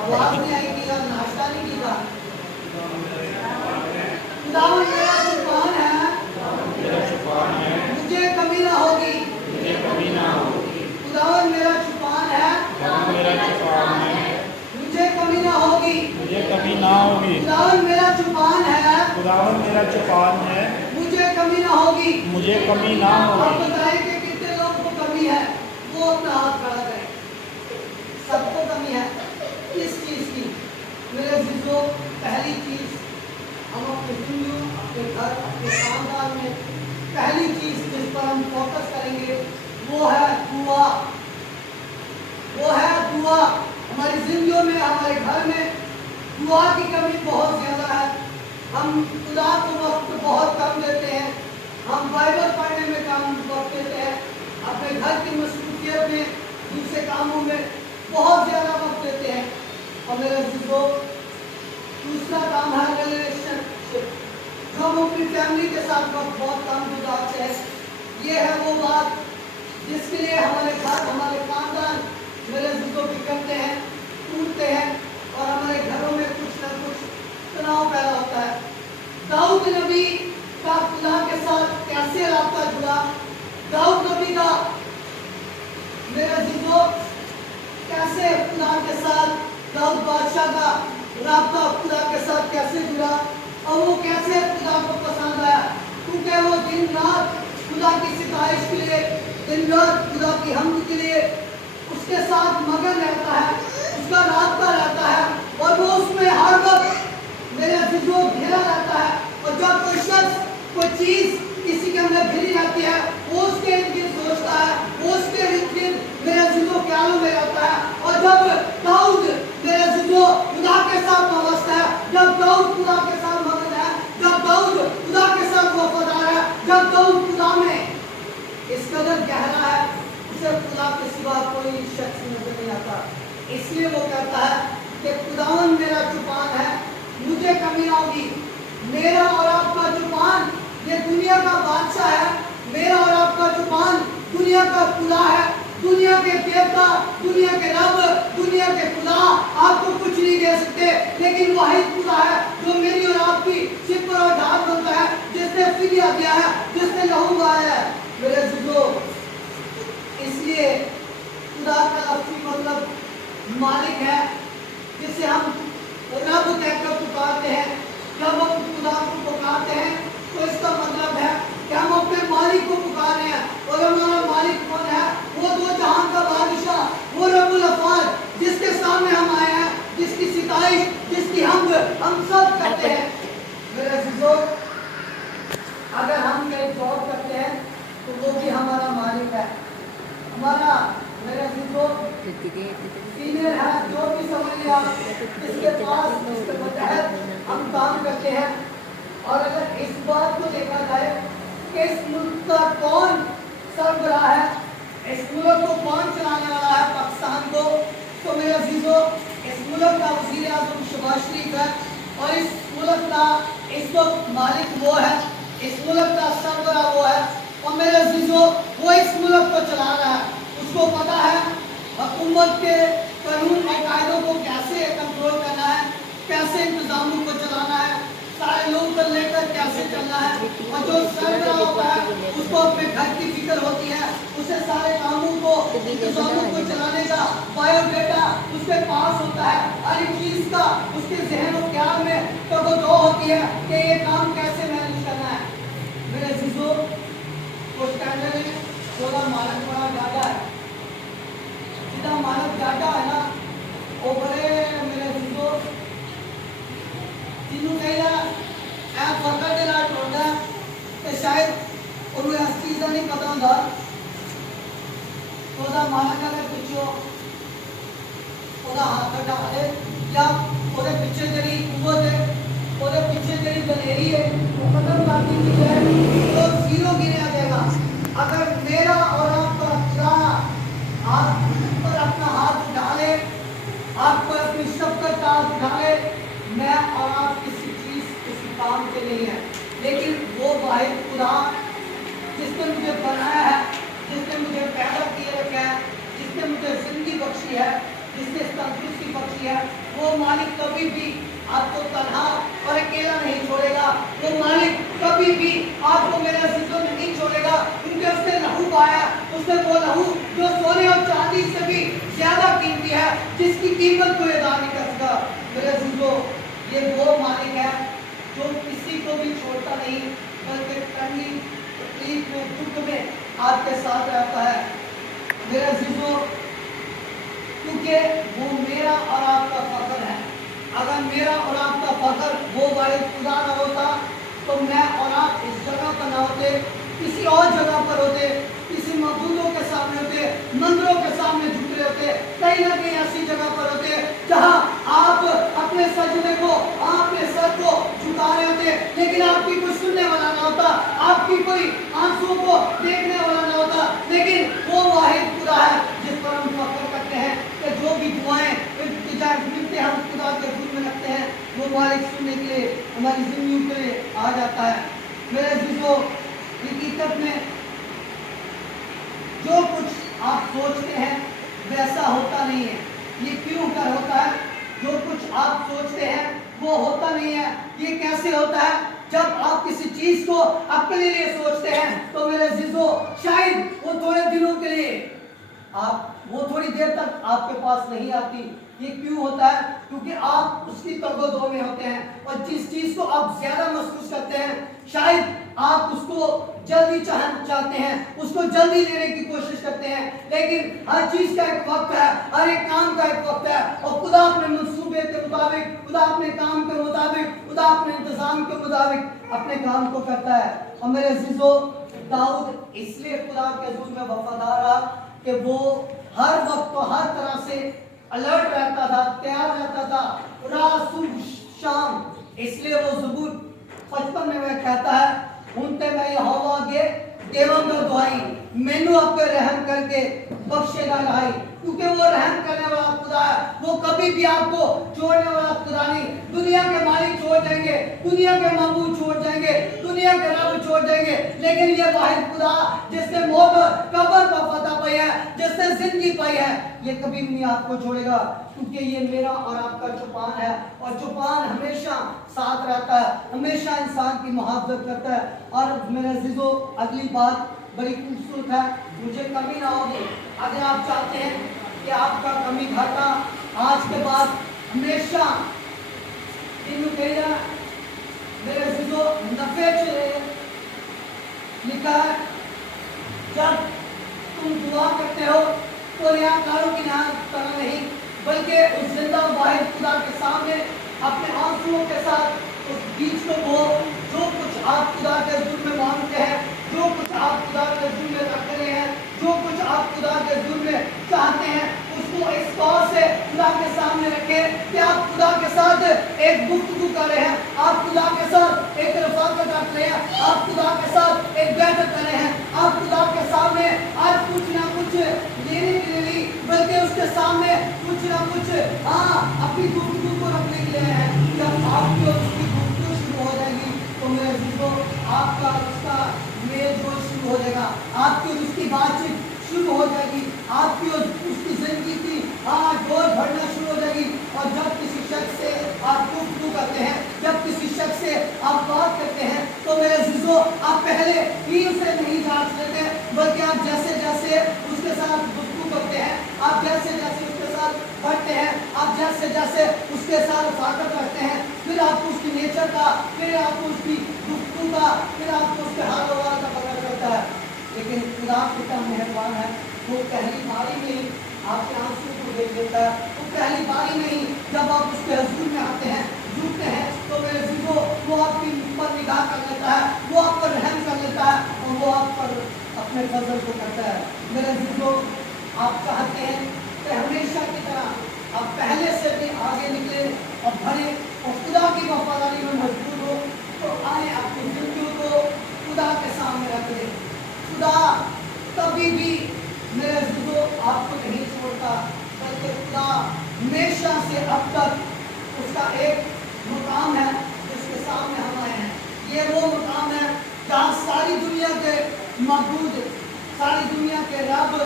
आवाज नहीं आएगी और नाश्ता नहीं कीगा। खुदावन मेरा चुपान है, मुझे कमी ना होगी। खुदावन मेरा चुपान है, मुझे कमी ना होगी। खुदावन मेरा चुपान है, मुझे कमी ना होगी। आप बताएं कि कितने लोगों को कमी है, वो अपना हाथ खड़ा करें। सबको कमी है, किस चीज की? मेरे अजीजों, पहली चीज हम अपने जिंदगी, अपने घर, अपने खानदान में पहली चीज जिस पर हम फोकस करेंगे वो है दुआ। हमारी जिंदगियों में, हमारे घर में दुआ की कमी बहुत ज्यादा है। हम खुदा को वक्त बहुत कम देते हैं, हम बाइबल पढ़ने में कम वक्त देते हैं, अपने घर की मसरूफियत में, दूसरे कामों में बहुत ज्यादा वक्त देते हैं। और मेरे अजीजों, दूसरा काम है रिलेशनशिप, जो हम अपनी फैमिली के साथ वक्त बहुत कम गुजारते हैं। ये है वो बात जिसके लिए हमारे घर, हमारे खानदान, मेरे अजीजों बिगड़ते हैं, टूटते हैं और हमारे घरों में कुछ ना कुछ तनाव पैदा होता है। दाऊद नबी का खुदा के साथ कैसे राब्ता जुड़ा? दाऊद नबी का, मेरे अजीजों, कैसे खुदा के साथ, दाऊद बादशाह का राब्ता खुदा के साथ कैसे जुड़ा और वो कैसे खुदा को पसंद आया? क्योंकि वो दिन रात खुदा की सितारिश के लिए, दिन रात खुदा की हमद के लिए उसके साथ मगन रहता है, उसका राब्ता रहता है और वो उसमें हर वक्त, मेरे अजीजों, घिरा रहता है। और जब कोई शख्स, कोई चीज किसी के अंदर घिरी रहती है, वो उसके इर्द गिर्द सोचता है, वो उसके इर्द गिर्द, मेरे अजीजों, ख्यालों में रहता है। और जब दाऊद, मेरे अजीजों, खुदा के साथ वाबस्ता है, जब दाऊद खुदा के साथ मगन है, जब दाऊद खुदा के साथ वफादार है, जब दाऊद खुदा में इस कदर गहरा है, उसे खुदा के सिवा कोई शख्स नजर नहीं आता। इसलिए वो कहता है कि खुदावन मेरा चुपान है, मुझे कमी ना होगी। मेरा और आपका चुपान ये दुनिया का बादशाह है, मेरा और आपका चुपान दुनिया का खुदा है, दुनिया के देवता, दुनिया के रब, दुनिया के खुदा आपको कुछ नहीं दे सकते, लेकिन वही खुदा है जो मेरी और आपकी सिर पर और ढाल बनता है, जिसने फिदिया दिया है, जिसने लहू बहाया है। मेरे अजीजों, इसलिए खुदा का लफ्ज़ी मतलब मालिक है, जिसे हम रब कहकर पुकारते हैं। जब हम खुदा को पुकारते हैं तो इसका मतलब है कि हम अपने मालिक को पुकार रहे हैं। और हमारा मालिक कौन है? वो दो जहां का बादशाह, वो रब्बुल अफ़ाल, जिसके सामने हम आए हैं, जिसकी सितारिश, जिसकी हम सब करते हैं। मेरे अजीजों, अगर हम कहीं जॉब करते हैं तो वो भी हमारा मालिक है, हमारा, मेरे अजीजों, सीनियर है, जो भी समझ लिया, इसके पास, इसके तहत हम काम करते हैं। और अगर इस बात को देखा जाए कि इस मुल्क का कौन सरबराह है, इस मुल्क को कौन चलाने वाला है, पाकिस्तान को, तो मेरे अजीजों, इस मुल्क का वज़ीर आज़म शहबाज शरीफ है और इस मुल्क का इस वक्त मालिक वो है, इस मुल्क का सरबराह वो है। और मेरे अजीजों, वो इस मुल्क को चला रहा है, उसको पता है हुकूमत के कानून और कायदों को कैसे कंट्रोल करना है, कैसे इंतजामों को चलाना है, सारे लोगों को लेकर कैसे चलना है। और जो सरबराह होता है उसको अपने घर की फिक्र होती है, उसे सारे कामों को, इंतजामों को चलाने का बायोडेटा उसके पास होता है, हर एक चीज का उसके जहन और ख्याल में तो वो दो होती है कि ये काम कैसे मैनेज करना है। मेरे अजीजों, कुछ कहने में थोड़ा मालक बड़ा ज्यादा है, जितना मालक ज्यादा है ना, वो बड़े, मेरे अजीजों, जिन्हों कहीं ऐ फकर के नाल टोटदा ते शायद उन्हें इस चीज़ का नहीं पता होता, तो उसका मालक अगर पिछो हाथ हटा दे या ਉਹਦੇ ਪਿੱਛੇ ਜਿਹੜੀ ਕੁਵਤ है, ਉਹਦੇ ਪਿੱਛੇ ਜਿਹੜੀ ਦਲੇਰੀ है, वो खत्म कर दी जाए तो जीरो गिना जाएगा। अगर मेरा और आपका खुदा आप पर अपना हाथ उठा ले, आप पर अपनी शफ़क़त का हाथ उठा ले, मैं और आप किसी चीज़, किसी काम के नहीं है, लेकिन वो वाहिद खुदा जिसने मुझे बनाया है, जिसने मुझे पैदा किए रखा है, जिसने मुझे ज़िंदगी बख्शी है, जिसने तंदुरुस्ती बख्शी है, वो मालिक कभी भी आपको तन्हा और अकेला नहीं छोड़ेगा। वो मालिक कभी भी आपको मेरे अजीजों नहीं छोड़ेगा, क्योंकि उसने लहू पाया, उसने वो लहू जो सोने और चांदी से भी ज्यादा कीमती है, जिसकी कीमत कोई अदा नहीं कर सकता। मेरे अजीजों, ये वो मालिक है जो किसी को भी छोड़ता नहीं, बल्कि तंगी तकलीफ में दुख में आपके साथ रहता है। मेरे अजीजों, क्योंकि वो मेरा और आपका फख्र है। अगर मेरा और आपका फख्र वो वाहिद खुदा ना होता, तो मैं और आप इस जगह पर ना होते, किसी और जगह पर होते, किसी मबूदों के सामने होते, मंदिरों के सामने झुक रहे होते, कहीं ना कहीं ऐसी जगह पर होते जहां आप अपने सजदे को, अपने सर को झुका रहे होते, लेकिन आपकी कोई सुनने वाला ना होता, आपकी कोई आंसुओं को देखने वाला ना होता। लेकिन वो वाहिद खुदा है जिस पर हम फख्र करते हैं कि जो भी दुआएं मिलते हम खुदा के हुजूर में रखते हैं, वो मालिक सुनने के लिए, हमारी जिंदगी के लिए आ जाता है। मेरे अजीजों, हकीकत में जो कुछ आप सोचते हैं वैसा होता नहीं है। ये क्यों कर होता है? जो कुछ आप सोचते हैं वो होता नहीं है। ये कैसे होता है? जब आप किसी चीज को अपने लिए सोचते हैं तो मेरे अजीजों, शायद वो थोड़े दिनों के लिए वो थोड़ी देर तक आपके पास नहीं आती। ये क्यों होता है? क्योंकि आप उसकी तगोदो में होते हैं, और जिस चीज को आप ज्यादा महसूस करते हैं, शायद आप उसको जल्दी चाहते हैं, उसको जल्दी लेने की कोशिश करते हैं। लेकिन हर चीज का एक वक्त है, हर एक काम का एक वक्त है, और खुदा अपने मंसूबे के मुताबिक, खुदा अपने काम के मुताबिक, खुदा अपने इंतजाम के मुताबिक अपने काम को करता है। और मेरे अजीजों, दाऊद इसलिए खुदा के हुजूर में वफादार रहा कि वो हर वक्त तो हर तरह से अलर्ट रहता था, तैयार रहता था, रात सुबह शाम। इसलिए वो ज़बूर 55 में वह कहता है, उनते मैं यहोवा के देवंगा दुआई, मैनू आप पे रहम करके बख्शेगा रहाई। क्योंकि वो रहम करने वाला खुदा है, वो कभी भी आपको छोड़ने वाला खुदा नहीं। दुनिया के मालिक छोड़ जाएंगे, दुनिया के महबूब छोड़ जाएंगे, दुनिया के रब छोड़ जाएंगे, लेकिन ये वाहिद खुदा जिसने मौत और कब्र का फतह पाई है, जिसने जिंदगी पाई है, ये कभी नहीं आपको छोड़ेगा, क्योंकि ये मेरा और आपका चौपान है। और चौपान हमेशा साथ रहता है, हमेशा इंसान की मुहाफ़ज़त करता है। और मेरे अज़ीज़ों, अगली बात बड़ी खूबसूरत है, मुझे कमी ना होगी। अगर आप चाहते हैं कि आपका कमी घाटा आज के बाद हमेशा मेरे अज़ीज़ों नफ़े चले, लिखा है, जब तुम दुआ करते हो तो रियाकारों की तरह नहीं, बल्कि उस जिंदा वाहिद खुदा के सामने अपने आंसुओं के साथ उस बीच को वो जो कुछ आप खुदा के हुजूर में मांगते हैं, जो कुछ आप खुदा के हुजूर में रख रहे हैं, जो कुछ आप खुदा के हुजूर में चाहते हैं, उसको इस तौर से खुदा के सामने रखें कि आप खुदा के साथ एक गुफ्तगू कर रहे हैं, आप खुदा के साथ एक रफ़ाकत रख रहे हैं, आप खुदा के साथ एक बैठक कर रहे हैं, आप खुदा के सामने आज कुछ ना कुछ लेने के लिए नहीं, बल्कि उसके सामने कुछ ना कुछ अपनी गुफ्तगू को रखने के लिए है। जब आपकी और उसकी गुफ्तगू शुरू हो जाएगी तो मेरे अज़ीज़ों, आपका उसका मेल जोल शुरू हो जाएगा, आपकी और उसकी बातचीत शुरू हो जाएगी, आपकी और उसकी जिंदगी की जोर बढ़ना शुरू हो जाएगी। और जब किसी शख्स से आप गुफ्तगू करते हैं, जब किसी शख्स से आप बात करते हैं, तो मेरे अज़ीज़ों, आप पहले ही उसे नहीं जांच लेते, बल्कि आप जैसे जैसे उसके साथ गुफ्तगू करते हैं, आप जैसे जैसे उसके साथ बढ़ते हैं, आप जैसे जैसे उसके साथ रफ़ाकत करते हैं, फिर आपको उसकी नेचर का, फिर आपको उसकी गुफ्तगू का, फिर आपको उसके हाल हवाल का पता चलता है। लेकिन खुदा कितना मेहरबान है, वो पहली बारी में ही आपके आंसू को देख लेता है, वो पहली बारी में ही जब आप उसके हुजूर में आते हैं, झुकते हैं, तो मेरे अज़ीज़ों, वो आपकी ऊपर निगाह कर लेता है, वो आप पर रहम कर लेता है, और वो आप पर अपने फजल को करता है। मेरे अज़ीज़ों, आप चाहते हैं कि हमेशा की तरह आप पहले से भी आगे निकले और बढ़े और खुदा की वफादारी में मजबूत हो, तो आए अपनी जिंदगी को खुदा के सामने रख दें। खुदा कभी भी मेरे अज़ीज़ों आपको नहीं छोड़ता, बल्कि खुदा हमेशा से अब तक उसका एक मुकाम है जिसके सामने हम आए हैं। ये वो मुकाम है जहाँ सारी दुनिया के मबूद, सारी दुनिया के रब,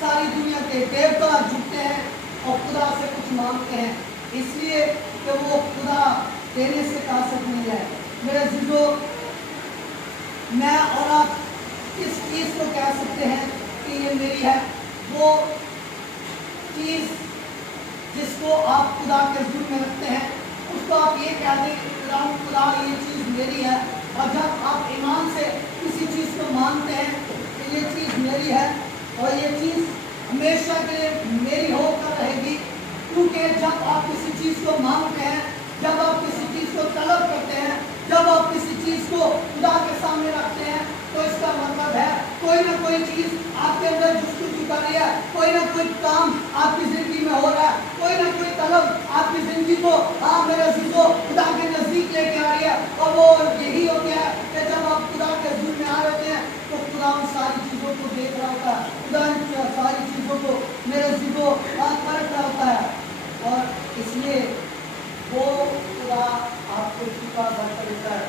सारी दुनिया के देवता झुकते हैं اور خدا سے کچھ مانگتے ہیں اس لیے کہ وہ خدا دینے سے قاصر نہیں ہے۔ میرے عزیزو، میں اور آپ کس چیز کو کہہ سکتے ہیں کہ یہ میری ہے؟ وہ چیز جس کو آپ خدا کے حضور میں رکھتے ہیں اس کو آپ یہ کہہ دیں خدا یہ چیز میری ہے۔ اور جب آپ ایمان سے کسی چیز کو مانتے ہیں کہ یہ چیز میری ہے اور یہ چیز ہمیشہ کے لیے میری ہو کر رہے گی، کیونکہ جب آپ کسی چیز کو مانگتے ہیں، جب آپ کسی چیز کو طلب کرتے ہیں، جب آپ کسی چیز کو خدا کے سامنے رکھتے ہیں تو اس کا مطلب ہے کوئی نہ کوئی چیز آپ کے اندر جستجو کر رہی ہے، کوئی نہ کوئی کام آپ کی زندگی میں ہو رہا ہے، کوئی نہ کوئی طلب آپ کی زندگی کو میرے عزیزو خدا کے نزدیک لے کے آ رہی ہے۔ اور وہ یہی ہوتا ہے کہ جب آپ خدا کے حضور میں آ رہے ہیں تو خدا ان ساری چیزوں کو دیکھ رہا ہوتا ہے، خدا ان ساری چیزوں کو میرے عزیزو پرکھ رہا ہوتا ہے، اور اس لیے وہ خدا آپ کو چھپا کر دیتا ہے۔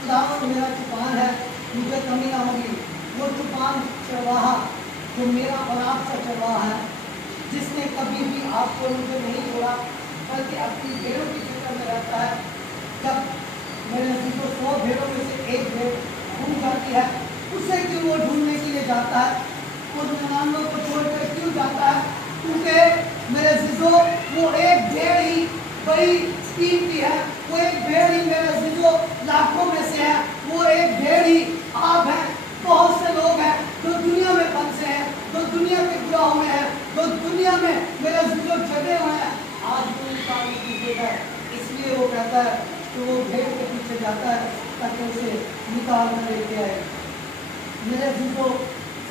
خدا میرا چوپان ہے، مجھے کمی نہ ہوگی۔ وہ چوپان چرواہا جو میرا اور آپ کا چرواہا ہے، جس نے کبھی بھی آپ کو مجھے نہیں چھوڑا بلکہ اپنی بھیڑوں کی فکر میں رہتا ہے۔ جب میرے عزیزو 100 بھیڑوں میں سے ایک بھیڑ گم جاتی ہے، اسے کیوں وہ ڈھونڈنے کے لیے جاتا ہے؟ وہ 99 کو چھوڑ کر کیوں جاتا ہے؟ کیونکہ میرے عزیزو وہ ایک بھیڑ ہی بڑی قیمتی ہے، وہ ایک بھیڑ ہی میرے عزیزو لاکھوں میں سے ہے، وہ ایک بھیڑ ہی آپ ہیں۔ بہت سے لوگ ہیں جو دنیا میں پھنسے ہیں، جو دنیا کے گناہوں میں ہیں، جو دنیا میں میرے عزیزو جگے ہوئے ہیں۔ آج وہ انسان کی جگہ ہے، اس لیے وہ کہتا ہے کہ وہ بھیڑ کے پیچھے جاتا ہے تاکہ اسے نکال کر لے کے آئے۔ میرے عزیزو،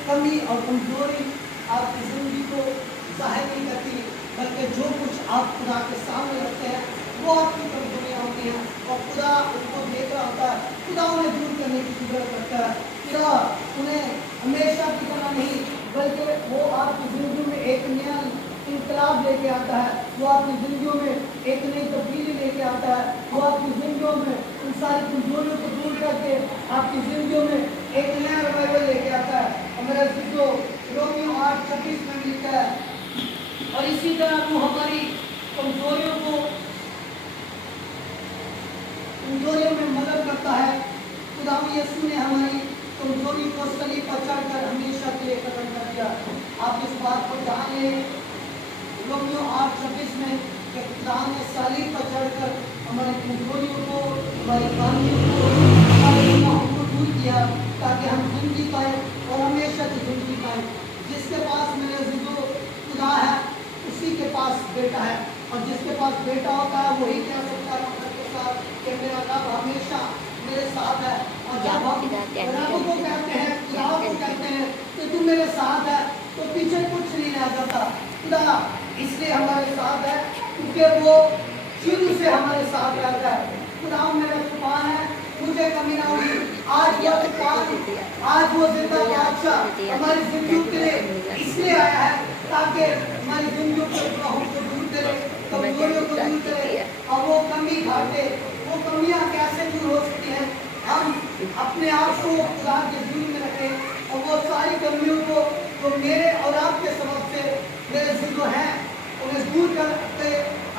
کمی اور کمزوری آپ کی زندگی کو ظاہر نہیں کرتی، بلکہ جو کچھ آپ خدا کے سامنے رکھتے ہیں وہ آپ کی کمزوریاں ہوتی ہیں، اور خدا ان کو دیکھ رہا ہوتا ہے، خدا انہیں دور کرنے کی قدرت رکھتا ہے۔ خدا انہیں ہمیشہ کی طرح نہیں بلکہ وہ آپ کی زندگی میں ایک نیا انقلاب لے کے آتا ہے، وہ آپ کی زندگیوں میں ایک نئی تبدیلی لے کے آتا ہے، وہ آپ کی زندگیوں میں ان ساری کمزوریوں کو دور کر کے آپ کی زندگیوں میں ایک نیا رویہ لے کے آتا ہے۔ اور میرے عزیزو، رومیو 8:26 میں لکھا ہے، اور اسی طرح وہ ہماری کمزوریوں میں مدد کرتا ہے۔ خدا یسوع نے ہماری کمزوری کو صلیب پر چڑھ کر ہمیشہ کے لیے ختم کر دیا۔ آپ اس بات کو جان لیں رومیو 8:26 میں کہ خدا نے صلیب پر چڑھ کر ہماری کمزوریوں کو، ہماری خامیوں کو، ہمارے گناہوں کو دور کیا تاکہ ہم زندگی پائیں اور ہمیشہ کی زندگی پائیں۔ جس کے پاس میرے عزیزو خدا ہے اسی کے پاس بیٹا ہے، اور جس کے پاس بیٹا ہوتا ہے وہی کہہ سکتا ہے اپنے کے ساتھ کہ میرا رب ہمیشہ میرے ساتھ ہے۔ اور جب ہم رب کو کہتے ہیں، خدا کو کہتے ہیں کہ تو میرے ساتھ ہے تو پیچھے کچھ نہیں رہ جاتا۔ خدا اس لیے ہمارے ساتھ ہے کیونکہ وہ شروع سے ہمارے ساتھ رہتا ہے۔ خدا میرا چوپان ہے، مجھے کمی نہ ہوگی۔ آج وہ چوپان، آج وہ زندہ بادشاہ ہماری زندگیوں کے لیے اس لیے آیا ہے تاکہ ہماری زندگیوں کے گناہوں کو دور کرے، کمزوریوں کو دور کرے، اور وہ کمی گھاٹے، وہ کمیاں کیسے دور ہو سکتی ہیں؟ ہم اپنے آپ کو خدا کے حضور میں رکھیں اور وہ ساری کمیوں کو جو میرے اور آپ کے سبب سے میرے عزیزو ہیں انہیں دور کر کے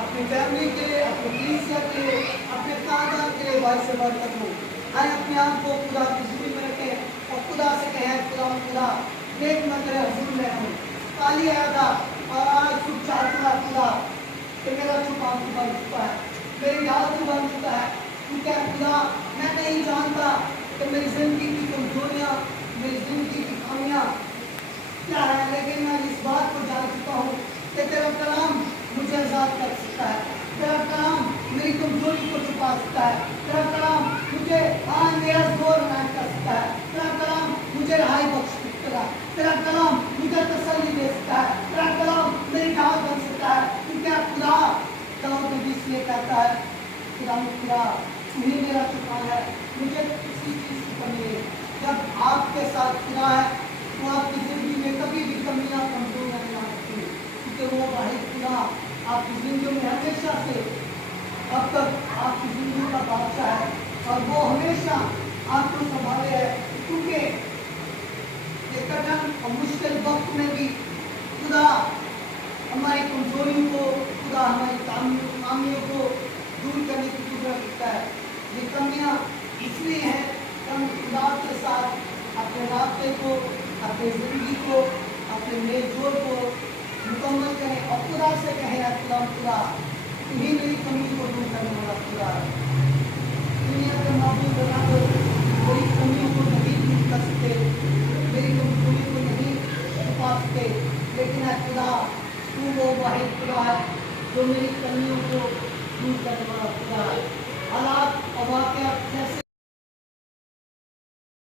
اپنی فیملی کے لیے، اپنی کلیسیا کے لیے، اپنے خاندان کے لیے باعث برکت ہو۔ آئے اپنے آپ کو خدا کی حضور میں رکھیں اور خدا سے کہیں، خدا دیکھ میں تیرے حضور میں ہوں، کالی آیا اور آج تو چاہتا ہے خدا کہ میرا چوپان تو بن چکا ہے، میری یاد تو بن چکا ہے، کیونکہ خدا میں نہیں جانتا کہ میری زندگی کی کمزوریاں، میری زندگی کی خامیاں کیا ہے، لیکن میں اس بات کو جان چکا ہوں کہ تیرا کلام مجھے آزاد کر سکتا ہے، تیرا کلام میری کمزوری کو چھپا سکتا ہے، تیرا کلام مجھے میرا زور نہ کر سکتا ہے، تیرا کلام مجھے رہائی بخش سکتا ہے، تیرا کلام مجھے تسلی دے سکتا ہے، تیرا کلام میری ڈھال بن سکتا ہے، کیونکہ خدا کلام میں اس لیے کہتا ہے خدا تو ہی میرا چوپان ہے، مجھے کسی چیز کی کمی نہیں۔ جب آپ کے ساتھ خدا ہے تو آپ کی زندگی میں کبھی بھی کمیاں کمزوریاں نہیں آ سکتی، کیونکہ وہ واحد خدا آپ کی زندگی میں ہمیشہ سے اب تک آپ کی زندگی کا بادشاہ ہے، اور وہ ہمیشہ آپ کو سنبھالے ہے، کیونکہ یہ کٹھن اور مشکل وقت میں بھی خدا हमारी कमजोरियों को खुदा हमारी खामियों को दूर करने की कुदरत रखता है। ये कमियां इसलिए हैं कि हम खुदा के साथ अपने रास्ते को, अपनी जिंदगी को, अपने मेल जोल को मुकम्मल करें और खुदा से कहें, खुदा तुम्ही मेरी कमी को दूर करने वाला खुदा है। दुनिया के मामूल बना दो, मेरी कमियों को नहीं दूर कर सकते, मेरी कमजोरी को नहीं छुपा सकते, लेकिन है खुदा तू वो वाहिद खुदा है जो मेरी कमियों को दूर करने वाला खुदा है। हालात और वाक़यात जैसे